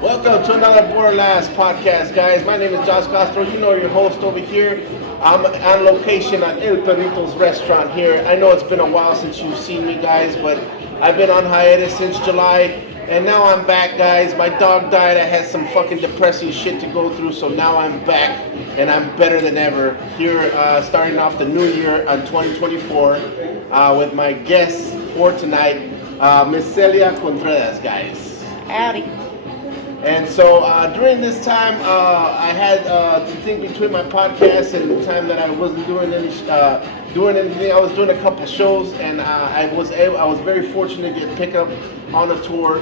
Welcome to another BorderLaughs podcast, guys. My name is Josh Castro. You know your host over here. I'm on location at El Perritos restaurant here. I know it's been a while since you've seen me, guys, but I've been on hiatus since July, and now I'm back, guys. My dog died. I had some fucking depressing shit to go through, so now I'm back, and I'm better than ever. Here, starting off the new year on 2024 with my guest for tonight, Miss Celia Contreras, guys. Howdy. And so during this time, I had to think between my podcast and the time that I wasn't doing anything. I was doing a couple shows, and I was very fortunate to get picked up on a tour,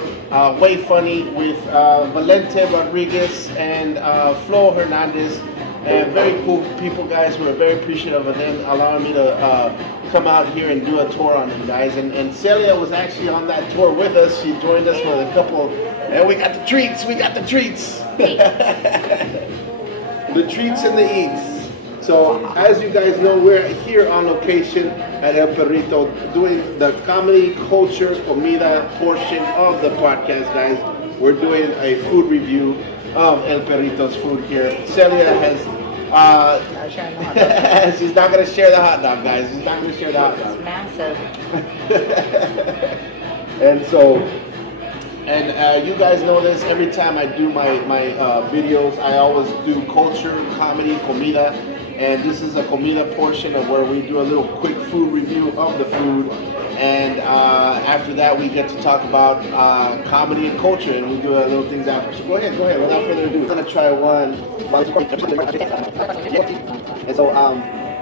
Way Funny, with Valente Rodriguez and Flo Hernandez, and very cool people, guys. We're very appreciative of them allowing me to come out here and do a tour on them, guys. And Celia was actually on that tour with us. She joined us with a couple. And we got the treats. The treats and the eats. So, as you guys know, we're here on location at El Perrito doing the comedy, culture, comida portion of the podcast, guys. We're doing a food review of El Perrito's food here. Celia has... she's not going to share the hot dog, guys. She's not going to share the hot dog. It's massive. And so... And you guys know this, every time I do my videos, I always do culture, comedy, comida. And this is a comida portion of where we do a little quick food review of the food. And after that, we get to talk about comedy and culture, and we do little things after. So go ahead, without further ado. I'm going to try one. And so,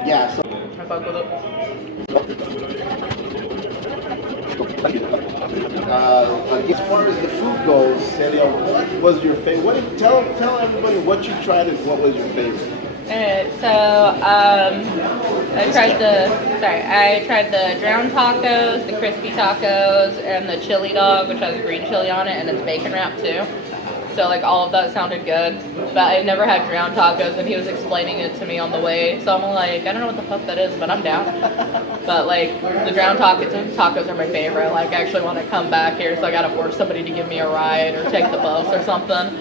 yeah. So. I fuck with it. As far as the food goes, Celia, what was your favorite? Tell everybody what you tried and what was your favorite. Alright, so I tried the drowned tacos, the crispy tacos, and the chili dog, which has green chili on it, and it's bacon wrapped too. So like all of that sounded good, but I never had drowned tacos, and he was explaining it to me on the way. So I'm like, I don't know what the fuck that is, but I'm down. But like the drowned tacos are my favorite. Like I actually want to come back here, so I gotta force somebody to give me a ride or take the bus or something.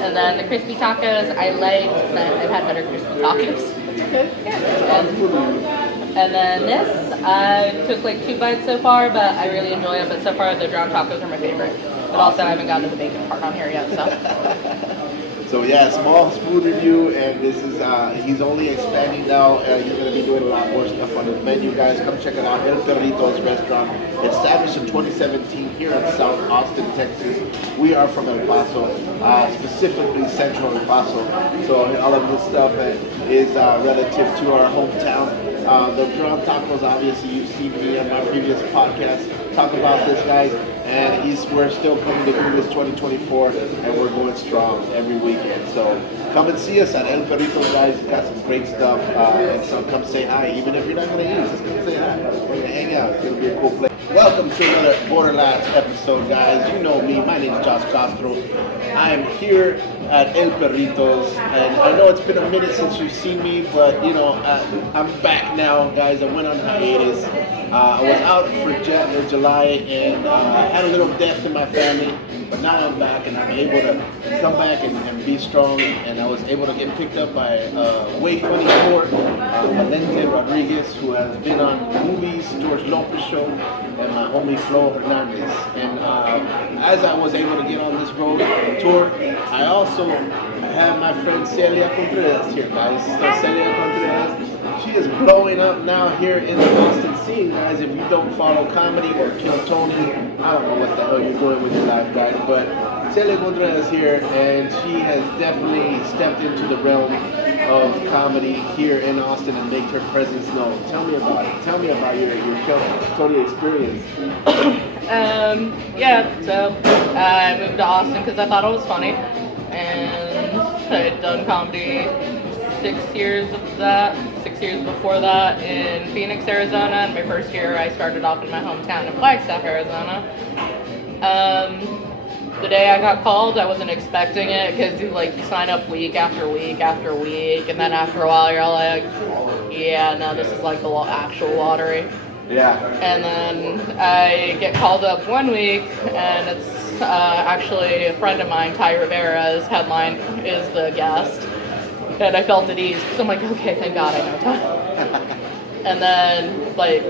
And then the crispy tacos, I liked that I've had better crispy tacos. Okay. Yeah. And then this, I took like 2 bites so far, but I really enjoy it. But so far, the drowned tacos are my favorite. But also, I haven't gotten to the bacon part on here yet, so. So yeah, small food review, and this is, he's only expanding now. He's going to be doing a lot more stuff on his menu, guys. Come check it out. El Perritos restaurant, established in 2017 here in South Austin, Texas. We are from El Paso, specifically Central El Paso. So all of this stuff is relative to our hometown. The drowned tacos, obviously, you've seen me on my previous podcast talk about this, guys. And we're still coming to do this 2024, and we're going strong every weekend. So come and see us at El Perrito, guys. It's got some great stuff. And so come say hi. Even if you're not going to eat, just come say hi. We're going to hang out. It's going to be a cool place. Welcome to another BorderLaughs episode, guys. You know me. My name is Josh Castro. I am here at El Perritos, and I know it's been a minute since you've seen me, but you know, I'm back now, guys. I went on hiatus. I was out for July and had a little death in my family, but now I'm back and I'm able to come back and be strong. And I was able to get picked up by Way Funny tour, Valente Rodriguez, who has been on movies, George Lopez show, and my homie Flo Hernandez. And as I was able to get on this road tour, I also have my friend Celia Contreras here, guys. So Celia Contreras, she is blowing up now here in the Austin scene, guys. If you don't follow comedy or Kill Tony, I don't know what the hell you're doing with your life, guys. But Celia Contreras here, and she has definitely stepped into the realm of comedy here in Austin and make her presence known. Tell me about it. Tell me about your Kill Tony experience. So I moved to Austin because I thought it was funny, and I had done comedy 6 years before that in Phoenix, Arizona, and my first year I started off in my hometown of Flagstaff, Arizona. The day I got called, I wasn't expecting it because you sign up week after week after week, and then after a while you're like, yeah, no, this is like the actual lottery. Yeah. And then I get called up one week, and it's Actually, a friend of mine, Ty Rivera's headline is the guest. And I felt at ease because I'm like, okay, thank God I know Ty. And then, like,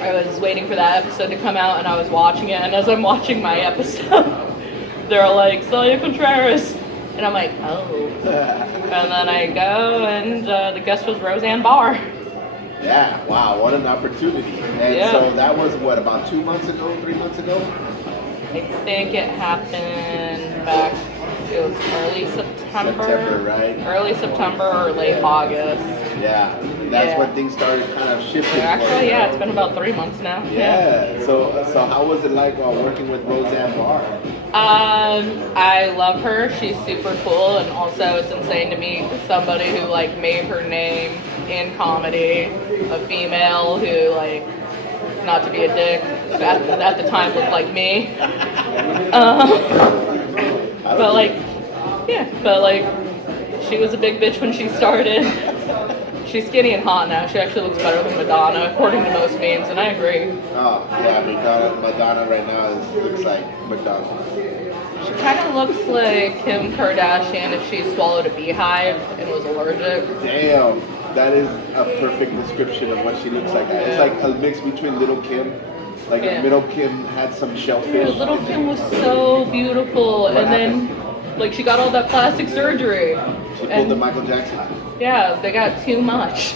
I was waiting for that episode to come out and I was watching it. And as I'm watching my episode, they're like, Celia Contreras. And I'm like, oh. And then I go and the guest was Roseanne Barr. Yeah, wow, what an opportunity. And so that was, what, about 2 months ago, 3 months ago? I think it happened back, it was early September. Right? Early September or late August. Yeah, that's when things started kind of shifting. Actually, yeah, it's been about 3 months now. Yeah. So how was it like working with Roseanne Barr? I love her. She's super cool, and also it's insane to meet somebody who like made her name in comedy, a female who like, not to be a dick, at the time looked like me. But like, she was a big bitch when she started. She's skinny and hot now. She actually looks better than Madonna, according to most memes, and I agree. Oh, yeah, Madonna right now looks like Madonna. She kind of looks like Kim Kardashian if she swallowed a beehive and was allergic. Damn, that is a perfect description of what she looks like. Yeah. It's like a mix between Little Kim. Like Little Kim had some shellfish. Yeah, Little Kim was so beautiful, and then like she got all that plastic surgery. She pulled the Michael Jackson. Yeah, they got too much.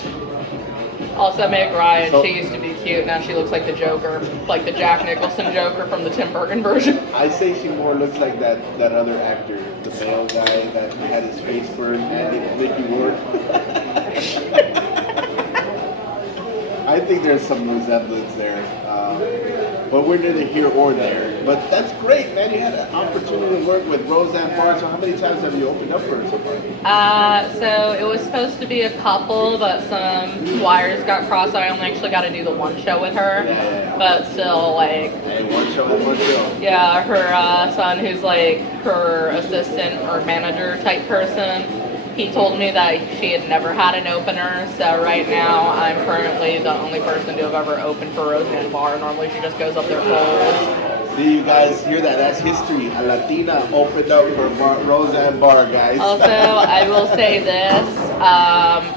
Also, Meg Ryan, she used to be cute. Now she looks like the Joker, like the Jack Nicholson Joker from the Tim Burton version. I say she more looks like that other actor, the male guy that had his face burned, and Mickey Ward. I think there's some resemblance there, but we're neither here or there. But that's great, man. You had an opportunity to work with Roseanne Barr. So how many times have you opened up for her so far? So it was supposed to be a couple, but some wires got crossed. So I only actually got to do the one show with her. Yeah. But still, like. Hey, one show is one show. Yeah, her son, who's like her assistant or manager type person. He told me that she had never had an opener, so right now I'm currently the only person to have ever opened for Roseanne Barr. Normally she just goes up there cold. See, you guys hear that? That's history. A Latina opened up for Roseanne Barr, guys. Also, I will say this.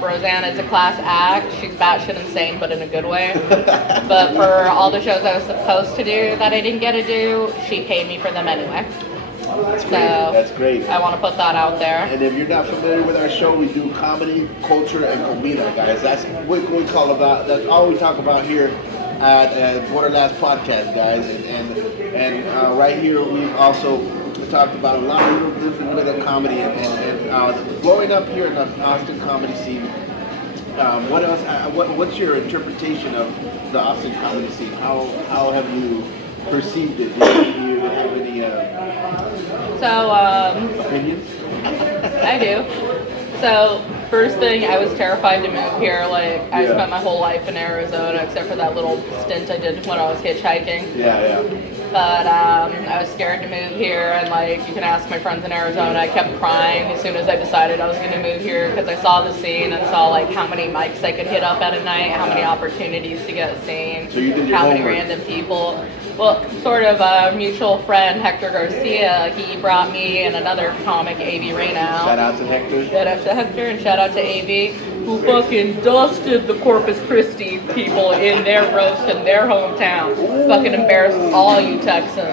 Roseanne is a class act. She's batshit insane, but in a good way. But for all the shows I was supposed to do that I didn't get to do, she paid me for them anyway. That's great. That's great. I want to put that out there. And if you're not familiar with our show, we do comedy, culture, and comida, guys. That's what we call about. That's all we talk about here at BorderLaughs podcast, guys. And right here, we've also talked about a lot of different bit of comedy and growing up here in the Austin comedy scene. What else? What's your interpretation of the Austin comedy scene? How have you perceived it? Do you have any opinions? I do. So first thing, I was terrified to move here. Like I spent my whole life in Arizona, except for that little stint I did when I was hitchhiking. Yeah. But I was scared to move here, and like you can ask my friends in Arizona, I kept crying as soon as I decided I was going to move here because I saw the scene and saw like how many mics I could hit up at a night, how many opportunities to get seen, so you did your how homework. many random people. Well, sort of a mutual friend, Hector Garcia, he brought me and another comic, A.V. Raynow. Shout out to Hector. Shout out to Hector and shout out to A.V., who fucking dusted the Corpus Christi people in their roast in their hometown. Ooh. Fucking embarrassed all you Texans.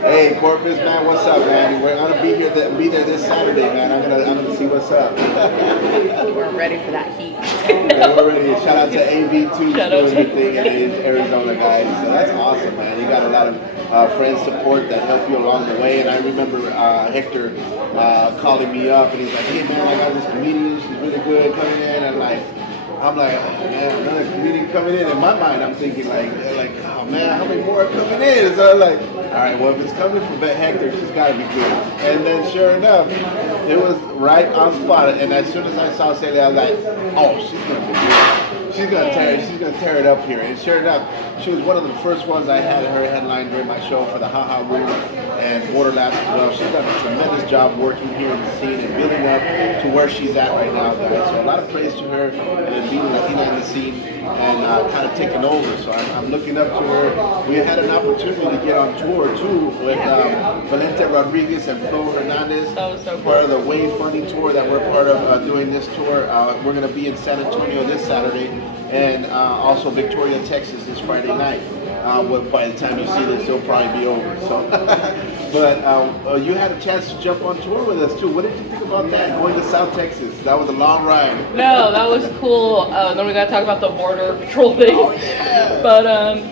Hey, Corpus, man, what's up, man? We're gonna be there this Saturday, man. I'm gonna see what's up. We're ready for that heat. Yeah, we're ready. Shout out to AV too, doing everything in Arizona, guys. So that's awesome, man. You got a lot of friend support that help you along the way. And I remember Hector calling me up, and he's like, "Hey, man, I got this comedian. She's really good coming in." And I'm like, oh, man, another comedian coming in. In my mind, I'm thinking like, oh man, how many more are coming in? So I'm like, all right, well, if it's coming from Hector, she's got to be good. And then sure enough, it was right on spot. And as soon as I saw Celia, I was like, oh, she's gonna be good. She's gonna tear it up here. And sure enough, she was one of the first ones I had her headline during my show for the Ha Ha Room. and BorderLaughs as well. She's done a tremendous job working here in the scene and building up to where she's at right now, guys. So a lot of praise to her and being Latina in the scene and kind of taking over. So I'm looking up to her. We had an opportunity to get on tour too with Valente Rodriguez and Flo Hernandez. That was so cool. Part of the Wave Funding Tour that we're part of doing this tour. We're going to be in San Antonio this Saturday and also Victoria, Texas this Friday night. By the time you see this, it'll probably be over. So, but you had a chance to jump on tour with us too. What did you think about that? Going to South Texas, that was a long ride. No, that was cool. Then we got to talk about the border patrol thing. Oh yeah. But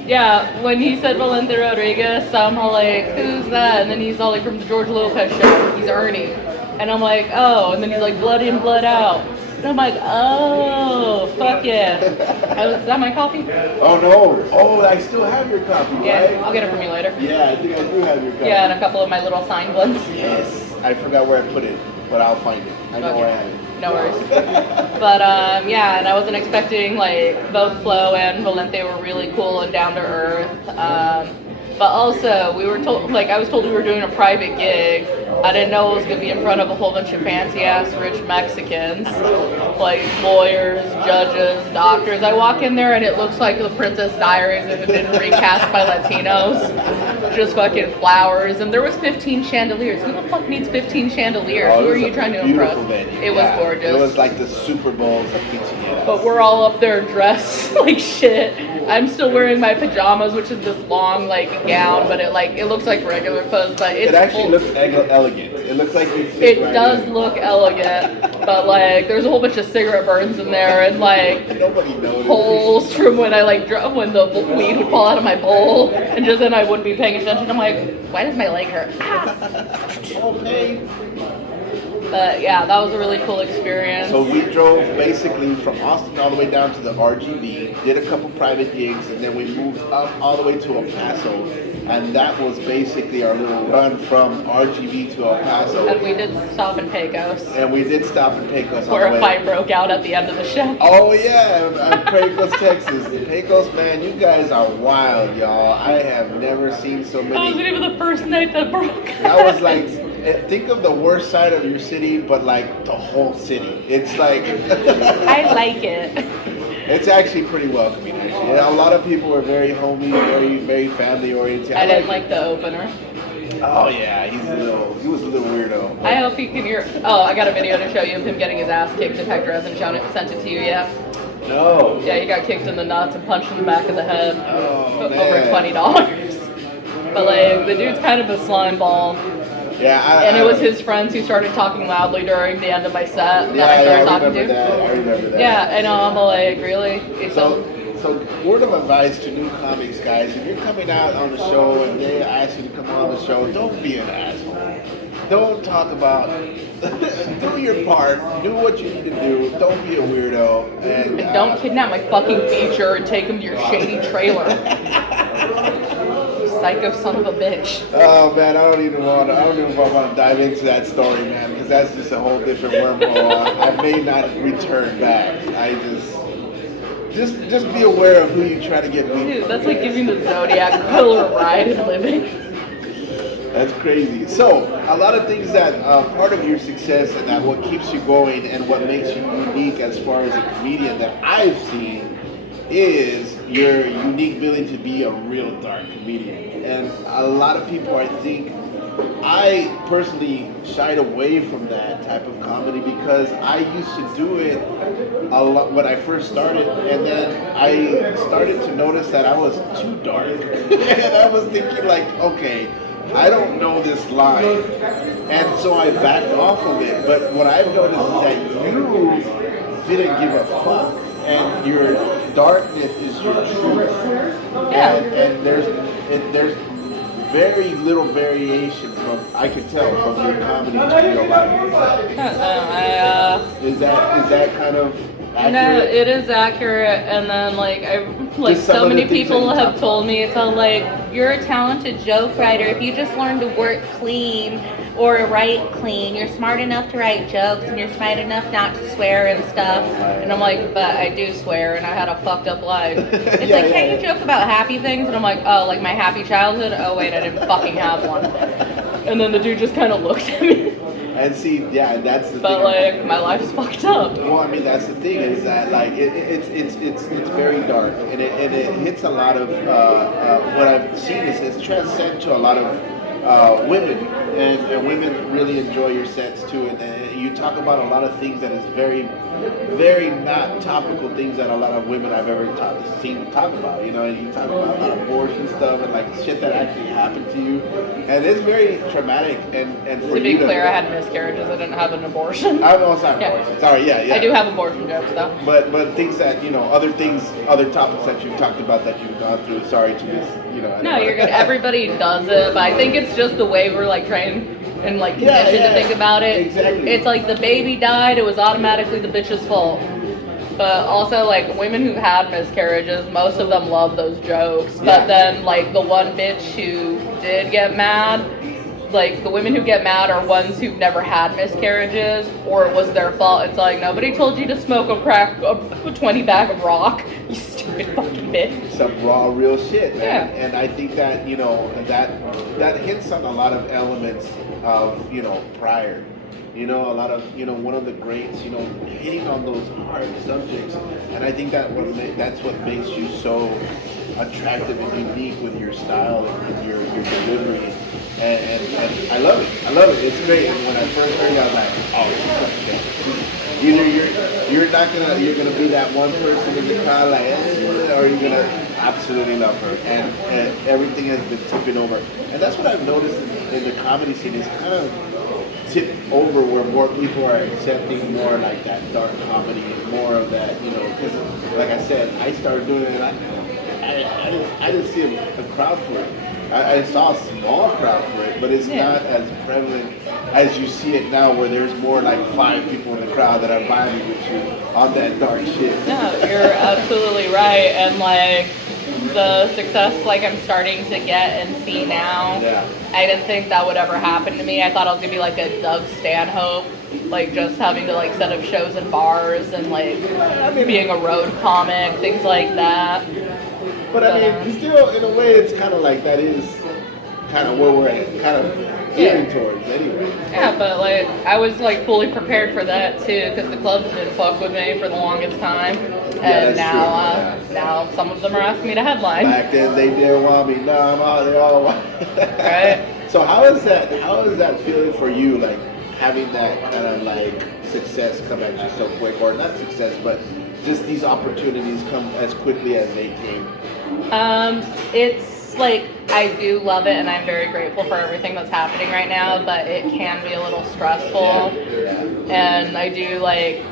yeah, when he said Valente Rodriguez, I'm all like, who's that? And then he's all like from the George Lopez show. He's Ernie, and I'm like, oh. And then he's like, blood in, blood out. And I'm like, oh, fuck yeah. Is that my copy? Oh no. Oh, I still have your copy, Yeah, right? I'll get it from you later. Yeah, I think I do have your copy. Yeah, and a couple of my little signed ones. Yes. I forgot where I put it, but I'll find it. I know where I have it. No worries. But yeah, and I wasn't expecting, like, both Flo and Valente were really cool and down to earth. But also, we were told, like, I was told we were doing a private gig. I didn't know it was going to be in front of a whole bunch of fancy-ass rich Mexicans, like lawyers, judges, doctors. I walk in there and it looks like the Princess Diaries and it had been recast by Latinos. Just fucking flowers. And there was 15 chandeliers. Who the fuck needs 15 chandeliers? Oh, Who are you trying to impress? Venue. It was gorgeous. It was like the Super Bowls of quinceañeras. But we're all up there dressed like shit. I'm still wearing my pajamas, which is this long like gown, but it looks like regular clothes. But it's it actually full. looks elegant. It looks like you fit It right does in. look elegant, but like there's a whole bunch of cigarette burns in there and like Nobody noticed. holes from when I like when the weed would fall out of my bowl, and just then I wouldn't be paying attention. I'm like, why does my leg hurt? Oh, pain. But yeah, that was a really cool experience. So we drove basically from Austin all the way down to the RGV, did a couple private gigs, and then we moved up all the way to El Paso. And that was basically our little run from RGV to El Paso. And we did stop in Pecos, And we did stop in Pecos where on the a way. fight broke out at the end of the show. Oh yeah, Pecos, Texas. Pecos, man, you guys are wild, y'all. I have never seen so That wasn't many. even the first night that broke. That was like, think of the worst side of your city, but like the whole city. It's like, I like it. it's actually pretty welcoming. Actually, yeah, a lot of people were very homey, very family oriented. I didn't like the opener. Oh yeah, he was a little weirdo. I hope you can hear. Oh, I got a video to show you of him getting his ass kicked. If Hector hasn't sent it to you yet. No. Yeah, he got kicked in the nuts and punched in the back of the head. Oh, Over man. $20. But like, the dude's kind of a slime ball. Yeah, And it was his friends who started talking loudly during the end of my set that I started talking to. I remember that. Yeah, I know. I'm like, really? So word of advice to new comics, guys: if you're coming out on the show and they ask you to come on the show, don't be an asshole. Don't talk about. Do your part. Do what you need to do. Don't be a weirdo. And don't kidnap my fucking feature and take him to your shady trailer. Psycho son of a bitch. Oh man, I don't even want to dive into that story, man, because that's just a whole different wormhole. I may not return back. I just be aware of who you try to get beat. Dude, that's like giving the Zodiac killer a ride and living. That's crazy. So, a lot of things that part of your success and that what keeps you going and what makes you unique as far as a comedian that I've seen is your unique ability to be a real dark comedian. And a lot of people, I think, I personally shied away from that type of comedy because I used to do it a lot when I first started, and then I started to notice that I was too dark. And I was thinking like, okay, I don't know this line. And so I backed off of it. But what I've noticed is that you didn't give a fuck. And your darkness is your truth. Yeah. And there's very little variation from, I can tell, from your comedy to your life. Is that kind of accurate? No, it is accurate, and then Just some so of many the things people that you have talk told me, it's all like, you're a talented joke writer. If you just learn to work clean or write clean, you're smart enough to write jokes and you're smart enough not to swear and stuff. And I'm like, but I do swear and I had a fucked up life. It's Yeah, like, yeah, can't you joke about happy things? And I'm like, oh, like my happy childhood? Oh wait, I didn't fucking have one. And then the dude just kind of looked at me. And see, yeah, that's the But thing. like, my life's fucked up. Well, I mean, that's the thing is that like it's very dark, and it hits a lot of what I've seen is it's transcend to a lot of women, and women really enjoy your sets too, and you talk about a lot of things that is very not topical things that a lot of women I've ever seen talk about. You know, and you talk about a lot of abortion stuff and like shit that actually happened to you, and it's very traumatic. And for To be you clear, I had miscarriages. I didn't have an abortion. Oh, sorry, Yeah. abortion. Sorry, yeah. I do have abortion jokes though. But things that other topics that you've talked about that you've gone through. Sorry to miss, No, you're good. Everybody does it, but I think it's just the way we're like trained and like conditioned to think about it. Exactly. It's like the baby died, it was automatically the bitch's fault. But also like women who had miscarriages, most of them love those jokes. But Yeah. then like the one bitch who did get mad, like the women who get mad are ones who've never had miscarriages or it was their fault. It's like nobody told you to smoke a 20 bag of rock, you stupid fucking bitch. Some raw, real shit, man. Yeah. And I think that that hits on a lot of elements of prior. A lot of one of the greats, hitting on those hard subjects, and I think that's what makes you so attractive and unique with your style and your delivery. And I love it. It's great. And when I first heard it, I was like, oh, either you're gonna be that one person in the crowd like, or you're gonna absolutely love her. And everything has been tipping over. And that's what I've noticed in the comedy scene is kind of tipped over where more people are accepting more like that dark comedy and more of that, because like I said, I started doing it and I didn't see a crowd for it. I saw a small crowd for it, but it's not as prevalent as you see it now where there's more like 5 people in the crowd that are vibing with you on that dark shit. No, you're absolutely right. And like the success like I'm starting to get and see now, I didn't think that would ever happen to me. I thought I was gonna be like a Doug Stanhope, like just having to like set up shows in bars and like being a road comic, things like that. But I mean, still, in a way, it's kind of like that is kind of where we're kind of gearing towards anyway. Yeah, but like I was like fully prepared for that too, because the clubs didn't fuck with me for the longest time, and now some of them are asking me to headline. Back then they didn't want me. Now I'm out. They all want. Right. So how is that feeling for you? Like having that kind of like success come at you so quick, or not success, but just these opportunities come as quickly as they came. It's like I do love it and I'm very grateful for everything that's happening right now, but it can be a little stressful. And I do like,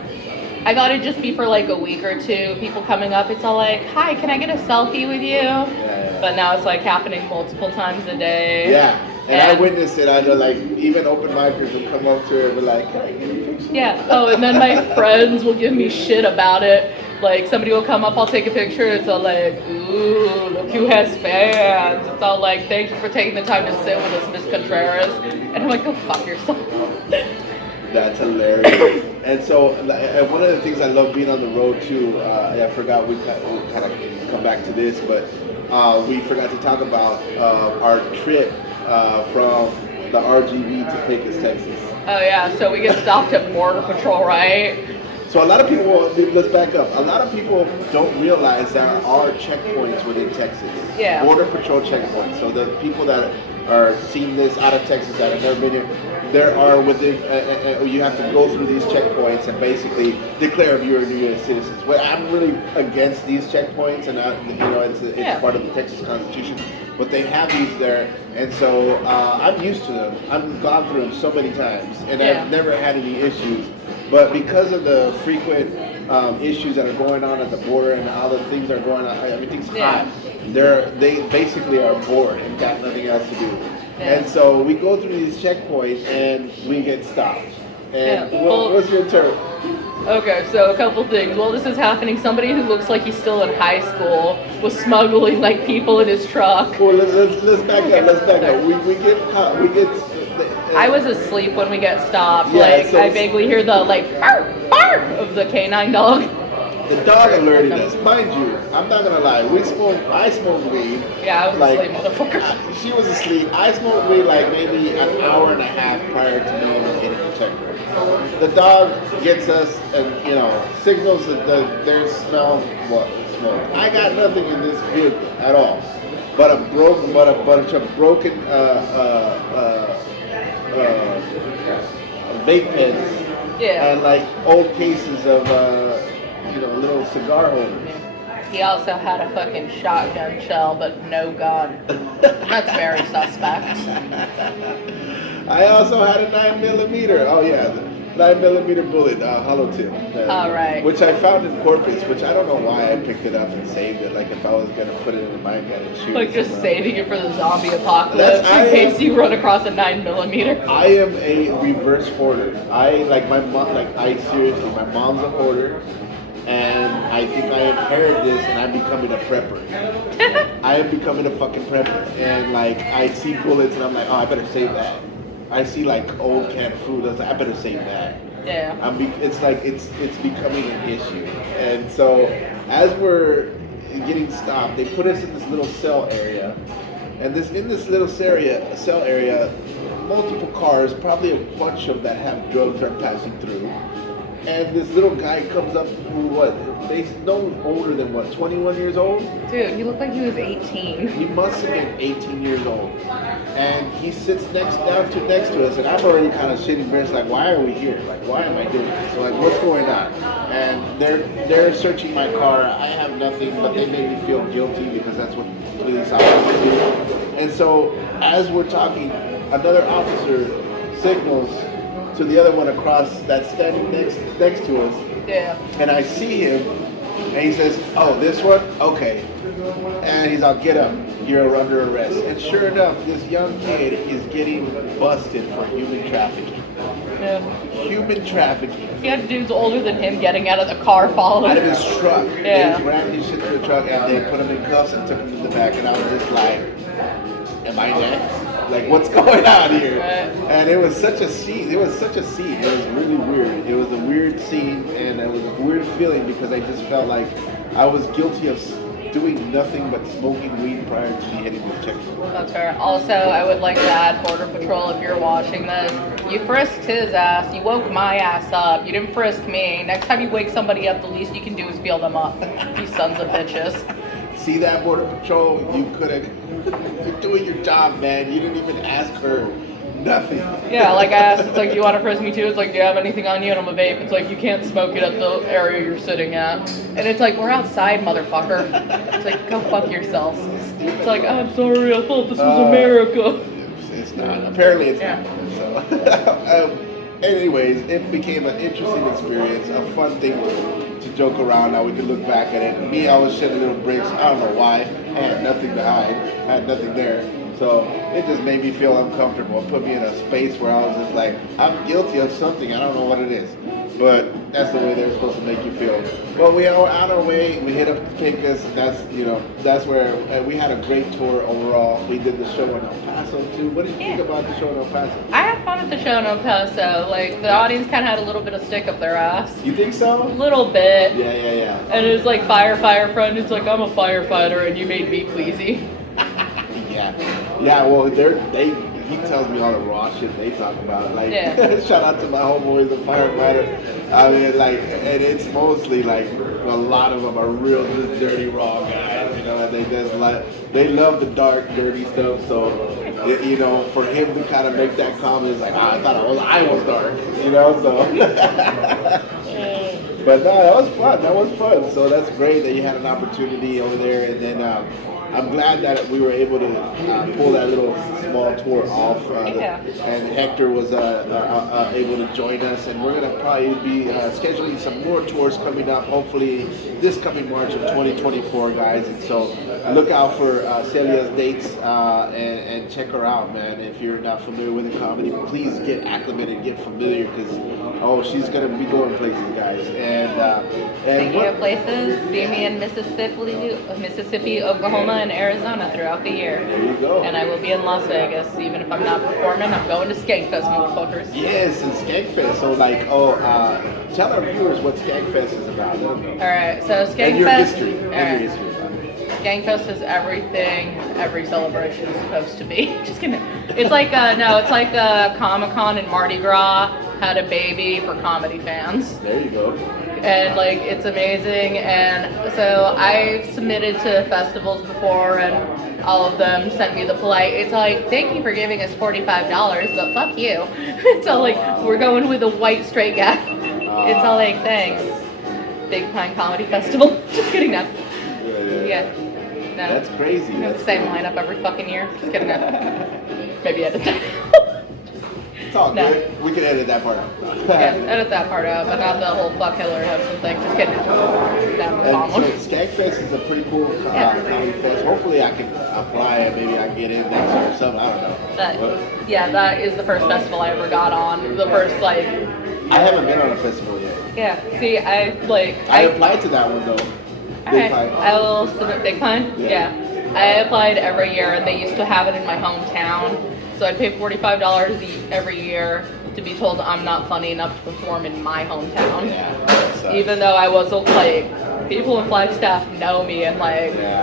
I thought it'd just be for like a week or two, people coming up, it's all like, hi, can I get a selfie with you? But now it's like happening multiple times a day. And I witnessed it. I know, like, even open micers will come up to her and be like, can I get a picture? Yeah. Oh, and then my friends will give me shit about it. Like, somebody will come up, I'll take a picture, it's all like, ooh, look who has fans. It's all like, thank you for taking the time to sit with us, Miss Contreras. And I'm like, go fuck yourself. That's hilarious. And so, and one of the things I love being on the road, too, I forgot, we'll kind of come back to this, but we forgot to talk about our trip from the RGV to Pecos, Texas. Oh, yeah, so we get stopped at Border Patrol, right? So a lot of people, let's back up. A lot of people don't realize there are checkpoints within Texas. Yeah. Border Patrol checkpoints. So the people that are seeing this out of Texas that have never been here, there are within, you have to go through these checkpoints and basically declare if you're a U.S. citizen. Well, I'm really against these checkpoints, and it's part of the Texas Constitution. But they have these there, and so I'm used to them. I've gone through them so many times, and I've never had any issues. But because of the frequent issues that are going on at the border and how the things are going on, everything's hot. They basically are bored and got nothing else to do. And so we go through these checkpoints and we get stopped. And what's your term? Okay, so a couple things. Well, this is happening. Somebody who looks like he's still in high school was smuggling like people in his truck. Well, let's back up. Let's back up. We get caught. I was asleep when we get stopped. Yeah, I vaguely hear the like bark, bark of the canine dog. The dog alerted us. Mind you, I'm not gonna lie. I smoked weed. Yeah, I was like, asleep, motherfucker. She was asleep. I smoked weed like maybe an hour and a half prior to me hitting the checker. The dog gets us and signals that there's smell. What smoke? I got nothing in this vehicle at all, but a bunch of broken vape pens. Yeah. And like old cases of little cigar holders. He also had a fucking shotgun shell, but no gun. That's very suspect. I also had a 9mm. Oh yeah, the 9mm bullet, hollow tip. All right. Which I found in Corpus, which I don't know why I picked it up and saved it. Like if I was gonna put it in my gun and shoot. Like it just somewhere. saving it for the zombie apocalypse in case you run across a 9mm. I am a reverse hoarder. My mom, seriously, my mom's a hoarder. And I think I inherited this and I'm becoming a prepper. I am becoming a fucking prepper. And I see bullets and I'm like, oh, I better save that. I see old canned food, I was like, I better save that. Yeah. It's becoming an issue. And so as we're getting stopped, they put us in this little cell area. And in this little cell area, multiple cars, probably a bunch of that have drugs are passing through. And this little guy comes up no older than 21 years old? Dude, he looked like he was 18. He must have been 18 years old. And he sits next to us, and I'm already kind of shitting bricks, why are we here? Why am I doing this? So what's going on? And they're searching my car. I have nothing, but they made me feel guilty because that's what police officers do. And so as we're talking, another officer signals to the other one across that's standing next to us. Yeah. And I see him, and he says, oh, this one? Okay. And he's all, get up. You're under arrest. And sure enough, this young kid is getting busted for human trafficking. Yeah. Human trafficking. He had dudes older than him getting out of the car following Out of his truck. Yeah. They ran his shit to the truck, and they put him in cuffs and took him to the back, and I was just like, am I next? What's going on here? Right. And it was such a scene. It was really weird. It was a weird scene, and it was a weird feeling because I just felt like I was guilty of doing nothing but smoking weed prior to me hitting the checkpoint. That's fair. Also, I would like to add, Border Patrol, if you're watching this, you frisked his ass. You woke my ass up. You didn't frisk me. Next time you wake somebody up, the least you can do is feel them up. You sons of bitches. See that, Border Patrol? You couldn't. You're doing your job, man. You didn't even ask her nothing. Yeah, I asked, it's you want to frisk me too? It's do you have anything on you? And I'm a vape. It's you can't smoke it at the area you're sitting at. And it's we're outside, motherfucker. It's go fuck yourself. It's I'm sorry, I thought this was America. It's not. Apparently it's Yeah. not. So, anyways, it became an interesting experience, a fun thing to joke around. Now we can look back at it. Me, I was shedding little bricks. I don't know why. I had nothing to hide. I had nothing there. So it just made me feel uncomfortable. It put me in a space where I was just I'm guilty of something. I don't know what it is. But that's the way they're supposed to make you feel. Well, we are on our way. We hit up Pecos, and that's where we had a great tour overall. We did the show in El Paso too. What did you think about the show in El Paso? I had fun at the show in El Paso. The audience kind of had a little bit of stick up their ass. You think so? A little bit. Yeah. And it was fire friend. It's I'm a firefighter and you made me queasy. Yeah. Well, he tells me all the raw shit they talk about. Shout out to my homeboy, the firefighter. I mean, and it's mostly a lot of them are real just dirty raw guys, and they love the dark, dirty stuff. So, for him to kind of make that comment is I thought I was dark, so. But no, that was fun. So that's great that you had an opportunity over there, and then I'm glad that we were able to pull that little small tour off. And Hector was able to join us, and we're gonna probably be scheduling some more tours coming up. Hopefully, this coming March of 2024, guys. And so look out for Celia's dates and check her out, man. If you're not familiar with the comedy, please get acclimated, get familiar, because she's gonna be going places, guys. And Speaking of places, see me in Mississippi, Oklahoma, and Arizona throughout the year. There you go. And I will be in Las Vegas. Even if I'm not performing, I'm going to Skankfest, motherfuckers. Yes, and Skankfest. So tell our viewers what Skankfest is about. Alright, so Skankfest. And your history. Alright. Skankfest is everything every celebration is supposed to be. Just kidding. It's like Comic-Con and Mardi Gras had a baby for comedy fans. There you go. And like it's amazing. And so I submitted to festivals before, and all of them sent me the polite. It's like, thank you for giving us $45, but fuck you. It's all like, we're going with a white straight guy. It's all like, thanks. Big Pine Comedy Festival. Just kidding, no. Yeah. No. That's crazy. It's the same lineup every fucking year. Just kidding, no. Maybe edit that. It's all No. good. We can edit that part out. Yeah, edit that part out, but not the whole fuck Hillary Hudson thing. Just kidding. And so Skankfest is a pretty cool comedy fest. Hopefully I can apply and maybe I can get in next year or something. I don't know. That is the first festival I ever got on. The first I haven't been on a festival yet. Yeah. See, I applied to that one though. Big Pine. I will submit Big Pine. Yeah. I applied every year, and they used to have it in my hometown. So I'd pay $45 every year to be told I'm not funny enough to perform in my hometown. Yeah, even though I was like, people in Flagstaff know me, and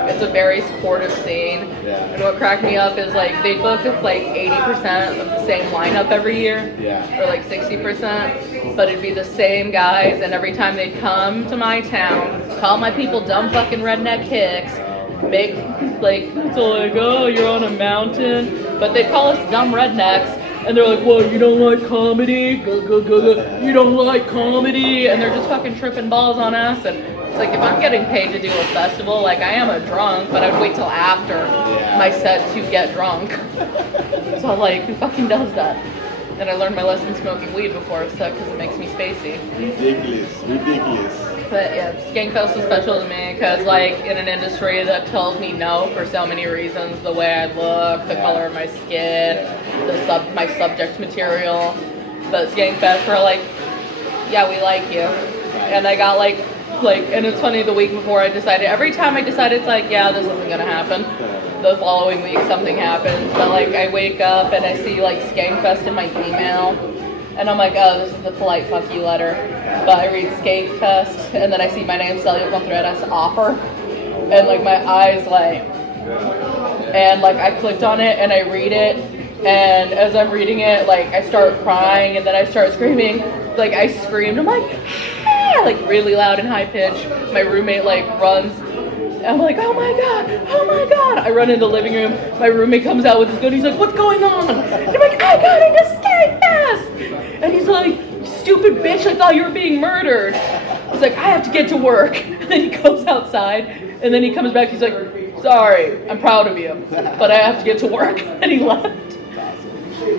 it's a very supportive scene. Yeah. And what cracked me up is like they book like 80% of the same lineup every year, or like 60%, but it'd be the same guys, and every time they'd come to my town, call my people dumb fucking redneck hicks, make like, it's all like, oh, you're on a mountain, but they call us dumb rednecks, and they're like, well, you don't like comedy, you don't like comedy, and they're just fucking tripping balls on us. And it's like, if I'm getting paid to do a festival, like I am a drunk, but I'd wait till after my set to get drunk. So like, who fucking does that? And I learned my lesson smoking weed before a set because it makes me spacey. Ridiculous. But yeah, Skankfest is special to me because like in an industry that tells me no for so many reasons, the way I look, the color of my skin, my subject material. But Skankfest were like, yeah, we like you. And I got like, and it's funny, the week before every time I decided it's like, yeah, this isn't gonna happen. The following week something happens, but like I wake up and I see like Skankfest in my email, and I'm like, oh, this is the polite fuck you letter. But I read Skankfest, and then I see my name, Celia Contreras, offer, and like my eyes and like I clicked on it and I read it, and as I'm reading it, like I start crying, and then I start screaming, like I screamed, I'm like, ah! Like really loud and high pitched. My roommate like runs. I'm like, oh my god, oh my god. I run into the living room. My roommate comes out with his gun. He's like, what's going on? And I'm like, I got into Skankfest. And he's like, stupid bitch, I thought you were being murdered. He's like, I have to get to work. And then he goes outside, and then he comes back. He's like, sorry, I'm proud of you, but I have to get to work. And he left.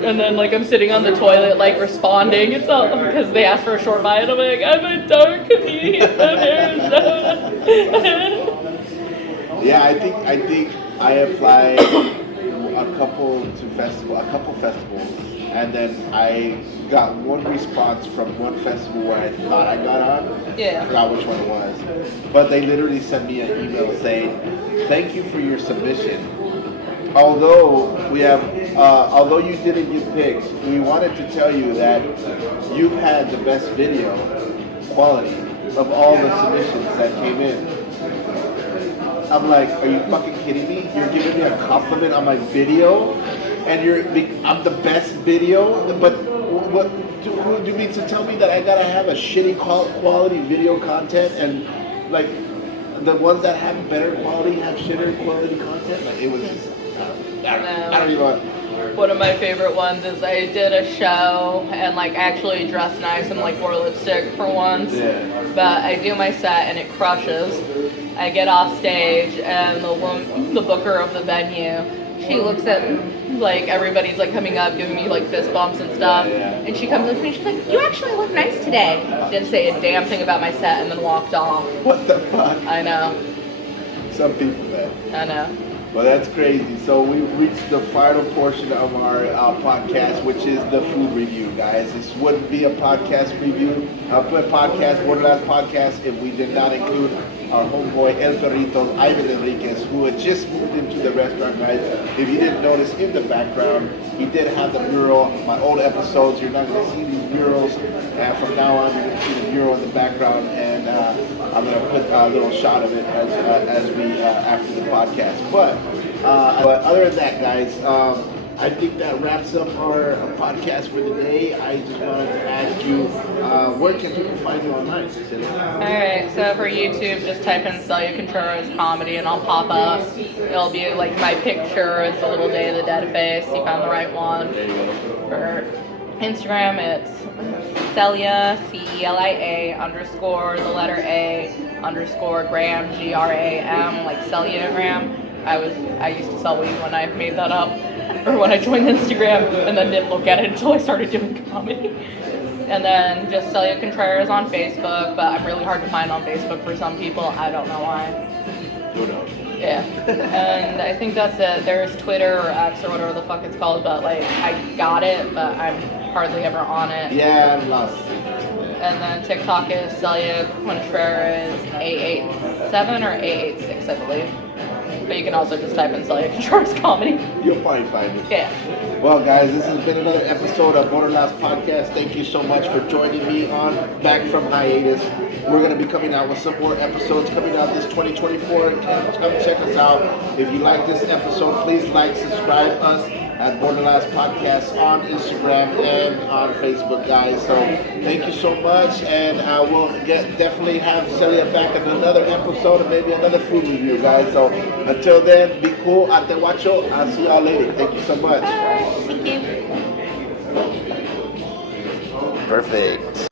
And then like I'm sitting on the toilet like responding. It's all because they asked for a short bio, and I'm like, I'm a dark comedian from Arizona. Yeah, I think I applied a couple festivals, and then I got one response from one festival where I thought I got on. Yeah. I forgot which one it was, but they literally sent me an email saying, "Thank you for your submission. Although you didn't get picked, we wanted to tell you that you've had the best video quality of all the submissions that came in." I'm like, are you fucking kidding me? You're giving me a compliment on my video, and I'm the best video? But what do you mean to tell me that I gotta have a shitty quality video content, and like the ones that have better quality have shitter quality content? Like it was just, I don't even want. One of my favorite ones is I did a show and like actually dressed nice and like wore lipstick for once. Yeah. But I do my set and it crushes. I get off stage and the booker of the venue, she looks at like everybody's like coming up, giving me like fist bumps and stuff. And she comes up to me, she's like, you actually look nice today. Didn't say a damn thing about my set and then walked off. What the fuck? I know. Some people, man. I know. Well, that's crazy. So we've reached the final portion of our podcast, which is the food review, guys. This wouldn't be a podcast review, BorderLaughs podcast, if we did not include our homeboy El Perritos, Ivan Enriquez, who had just moved into the restaurant, guys. If you didn't notice in the background, he did have the mural. My old episodes, you're not going to see these murals. And from now on, you're going to see the mural in the background, and I'm going to put a little shot of it as we after the podcast. But other than that, guys, I think that wraps up our podcast for the day. I just wanted to ask you, where can people find you online? Alright, so for YouTube, just type in Celia Contreras comedy and I'll pop up. It'll be like my picture, it's a little Day of the Dead face. You found the right one. For Instagram, it's Celia, Celia _ the letter A _ gram, GRAM, like Celiagram. I used to sell weed when I made that up, or when I joined Instagram, and then didn't look at it until I started doing comedy. And then just Celia Contreras on Facebook, but I'm really hard to find on Facebook for some people. I don't know why. Who knows? Yeah. And I think that's it. There's Twitter or X or whatever the fuck it's called, but like I got it, but I'm hardly ever on it. Yeah, I've lost interest in it. And then TikTok is Celia Contreras 887 or 886, I believe. But you can also just type in Celia Contreras comedy. You'll probably find it. Yeah. Well, guys, this has been another episode of BorderLaughs podcast. Thank you so much for joining me on back from hiatus. We're going to be coming out with some more episodes coming out this 2024. Come check us out. If you like this episode, please like, subscribe us at BorderLaughs podcast on Instagram and on Facebook, guys. So thank you so much, and we'll definitely have Celia back in another episode and maybe another food review, guys. So until then, be cool. Ate guacho. I'll see y'all later. Thank you so much. Thank you. Perfect.